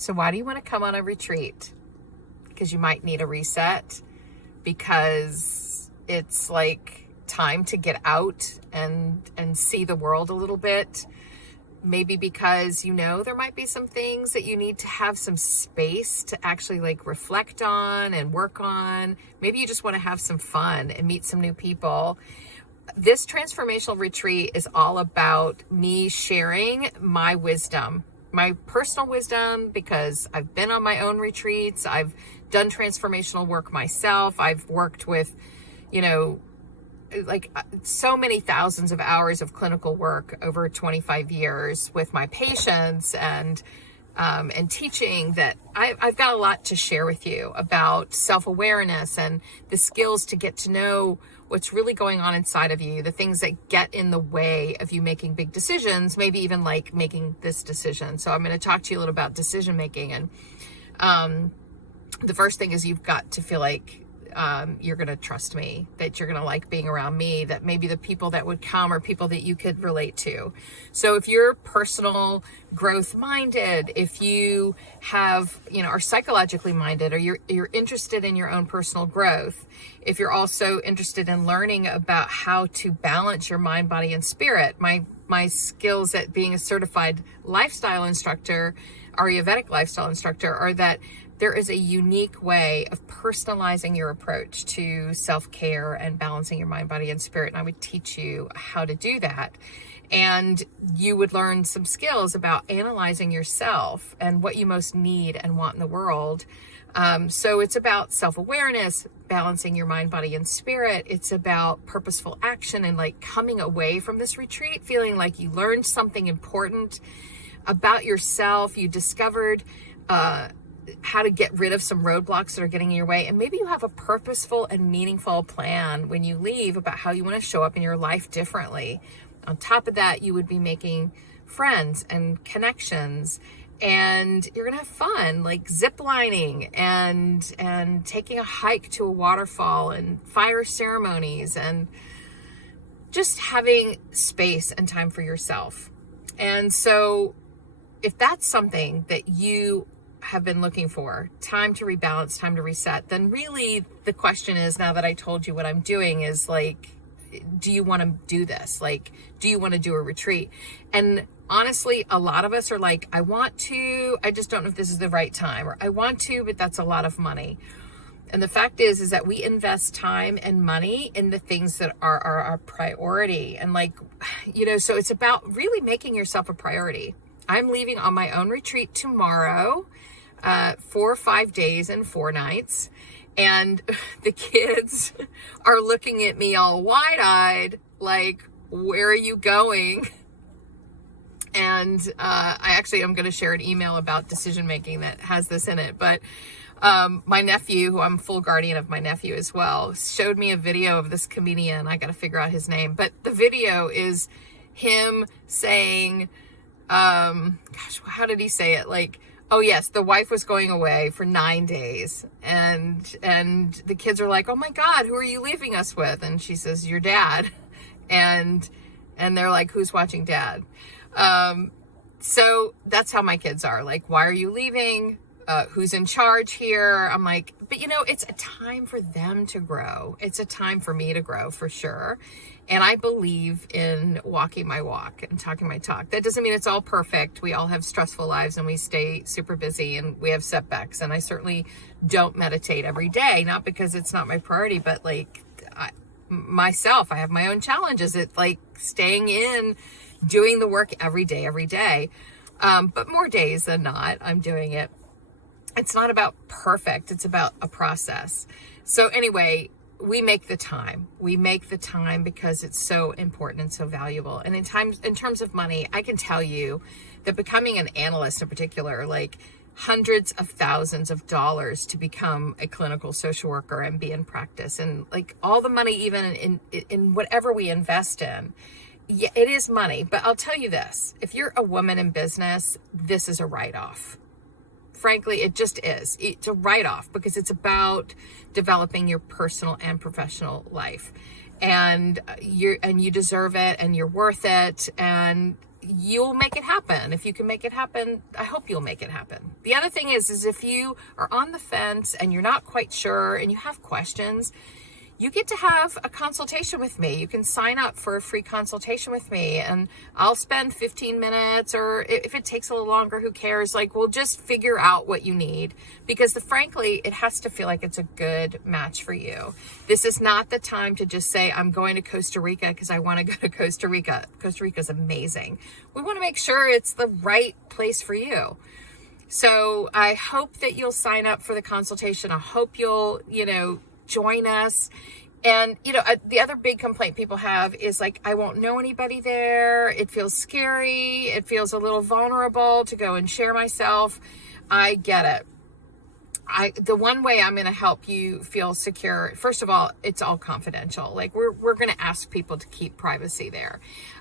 So why do you want to come on a retreat? Because you might need a reset, because it's like time to get out and see the world a little bit. Maybe because there might be some things that you need to have some space to actually like reflect on and work on. Maybe you just want to have some fun and meet some new people. This transformational retreat is all about me sharing my wisdom, my personal wisdom, because I've been on my own retreats. I've done transformational work myself. I've worked with, like so many thousands of hours of clinical work over 25 years with my patients and teaching, that I've got a lot to share with you about self-awareness and the skills to get to know what's really going on inside of you, the things that get in the way of you making big decisions, maybe even like making this decision. So I'm going to talk to you a little about decision making. And the first thing is you've got to feel like you're going to trust me, that you're going to like being around me, that maybe the people that would come are people that you could relate to. So if you're personal growth minded, if you have, are psychologically minded, or you're interested in your own personal growth, if you're also interested in learning about how to balance your mind, body, and spirit, my skills at being a certified lifestyle instructor, Ayurvedic lifestyle instructor, are that there is a unique way of personalizing your approach to self-care and balancing your mind, body, and spirit. And I would teach you how to do that. And you would learn some skills about analyzing yourself and what you most need and want in the world. So it's about self-awareness, balancing your mind, body, and spirit. It's about purposeful action and like coming away from this retreat feeling like you learned something important about yourself. You discovered how to get rid of some roadblocks that are getting in your way. And maybe you have a purposeful and meaningful plan when you leave about how you want to show up in your life differently. On top of that, you would be making friends and connections, and you're going to have fun, like zip lining and taking a hike to a waterfall and fire ceremonies and just having space and time for yourself. And so if that's something that you have been looking for, time to rebalance, time to reset, then really the question is, now that I told you what I'm doing, is like, do you want to do this? Like, do you want to do a retreat? And honestly, a lot of us are like, I want to, I just don't know if this is the right time, or I want to, but that's a lot of money. And the fact is that we invest time and money in the things that are our priority. And like, so it's about really making yourself a priority. I'm leaving on my own retreat tomorrow, 4 or 5 days and 4 nights. And the kids are looking at me all wide-eyed, like, where are you going? And I'm going to share an email about decision-making that has this in it. But my nephew, who I'm full guardian of my nephew as well, showed me a video of this comedian. I got to figure out his name. But the video is him saying, how did he say it? Like, oh yes, the wife was going away for 9 days, and the kids are like, oh my God, who are you leaving us with? And she says, your dad. And they're like, who's watching dad? So that's how my kids are. Like, why are you leaving? Who's in charge here? I'm like, but it's a time for them to grow. It's a time for me to grow, for sure. And I believe in walking my walk and talking my talk. That doesn't mean it's all perfect. We all have stressful lives and we stay super busy and we have setbacks. And I certainly don't meditate every day, not because it's not my priority, but like I have my own challenges. It's like staying in, doing the work every day. But more days than not, I'm doing it. It's not about perfect. It's about a process. So anyway, we make the time. We make the time because it's so important and so valuable. And in terms of money, I can tell you that becoming an analyst in particular, like hundreds of thousands of dollars to become a clinical social worker and be in practice, and like all the money, even in whatever we invest in. Yeah, it is money. But I'll tell you this, if you're a woman in business, this is a write-off. Frankly, it just is. It's a write-off because it's about developing your personal and professional life, and you deserve it, and you're worth it. And you'll make it happen. If you can make it happen, I hope you'll make it happen. The other thing is if you are on the fence and you're not quite sure and you have questions, you get to have a consultation with me. You can sign up for a free consultation with me, and I'll spend 15 minutes, or if it takes a little longer, who cares? Like, we'll just figure out what you need, because frankly, it has to feel like it's a good match for you. This is not the time to just say, I'm going to Costa Rica because I want to go to Costa Rica. Costa Rica is amazing. We want to make sure it's the right place for you. So I hope that you'll sign up for the consultation. I hope you'll, join us. And, the other big complaint people have is like, I won't know anybody there. It feels scary. It feels a little vulnerable to go and share myself. I get it. The one way I'm going to help you feel secure, first of all, it's all confidential. Like we're going to ask people to keep privacy there.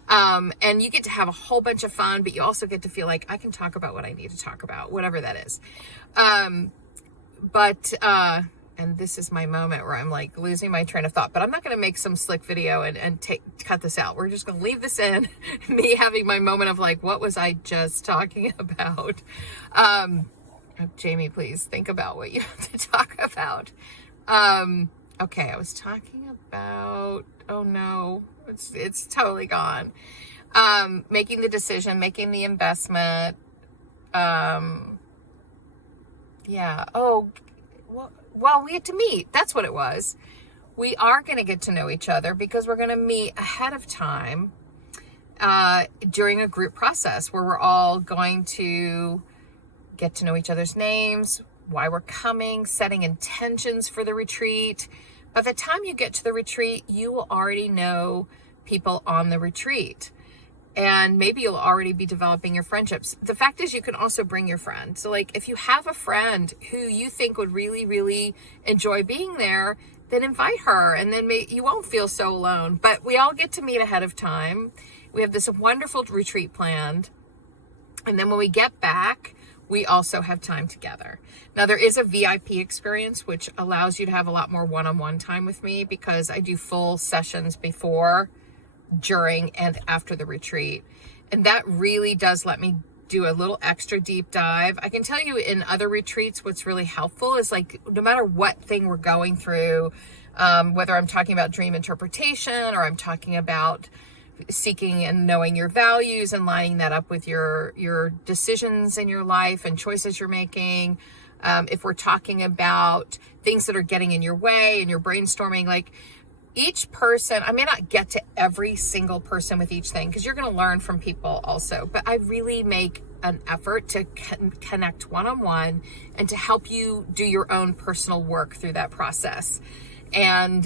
And you get to have a whole bunch of fun, but you also get to feel like I can talk about what I need to talk about, whatever that is. And this is my moment where I'm like losing my train of thought, but I'm not going to make some slick video and cut this out. We're just going to leave this in, me having my moment of like, what was I just talking about? Jamie, please think about what you have to talk about. Okay, I was talking about, oh no, it's totally gone. Making the decision, making the investment. Yeah. Oh, well, we had to meet. That's what it was. We are going to get to know each other because we're going to meet ahead of time during a group process where we're all going to get to know each other's names, why we're coming, setting intentions for the retreat. By the time you get to the retreat, you will already know people on the retreat. And maybe you'll already be developing your friendships. The fact is, you can also bring your friend. So like if you have a friend who you think would really, really enjoy being there, then invite her, and then you won't feel so alone. But we all get to meet ahead of time. We have this wonderful retreat planned. And then when we get back, we also have time together. Now there is a VIP experience, which allows you to have a lot more one-on-one time with me, because I do full sessions before, during, and after the retreat. And that really does let me do a little extra deep dive. I can tell you in other retreats, what's really helpful is like, no matter what thing we're going through, whether I'm talking about dream interpretation or I'm talking about seeking and knowing your values and lining that up with your decisions in your life and choices you're making. If we're talking about things that are getting in your way and you're brainstorming, like each person, I may not get to every single person with each thing because you're going to learn from people also, but I really make an effort to connect one-on-one and to help you do your own personal work through that process. And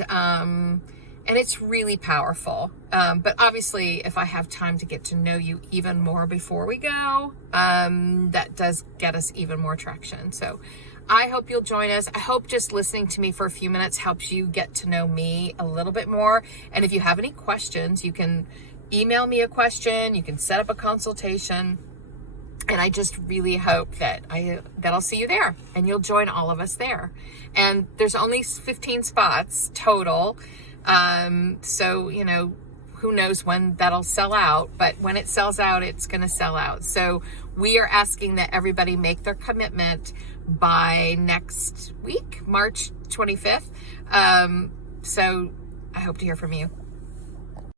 it's really powerful. But obviously, if I have time to get to know you even more before we go, that does get us even more traction. So I hope you'll join us. I hope just listening to me for a few minutes helps you get to know me a little bit more. And if you have any questions, you can email me a question. You can set up a consultation. And I just really hope that I'll see you there and you'll join all of us there. And there's only 15 spots total. So, who knows when that'll sell out, but when it sells out, it's going to sell out. So we are asking that everybody make their commitment by next week, March 25th. So I hope to hear from you.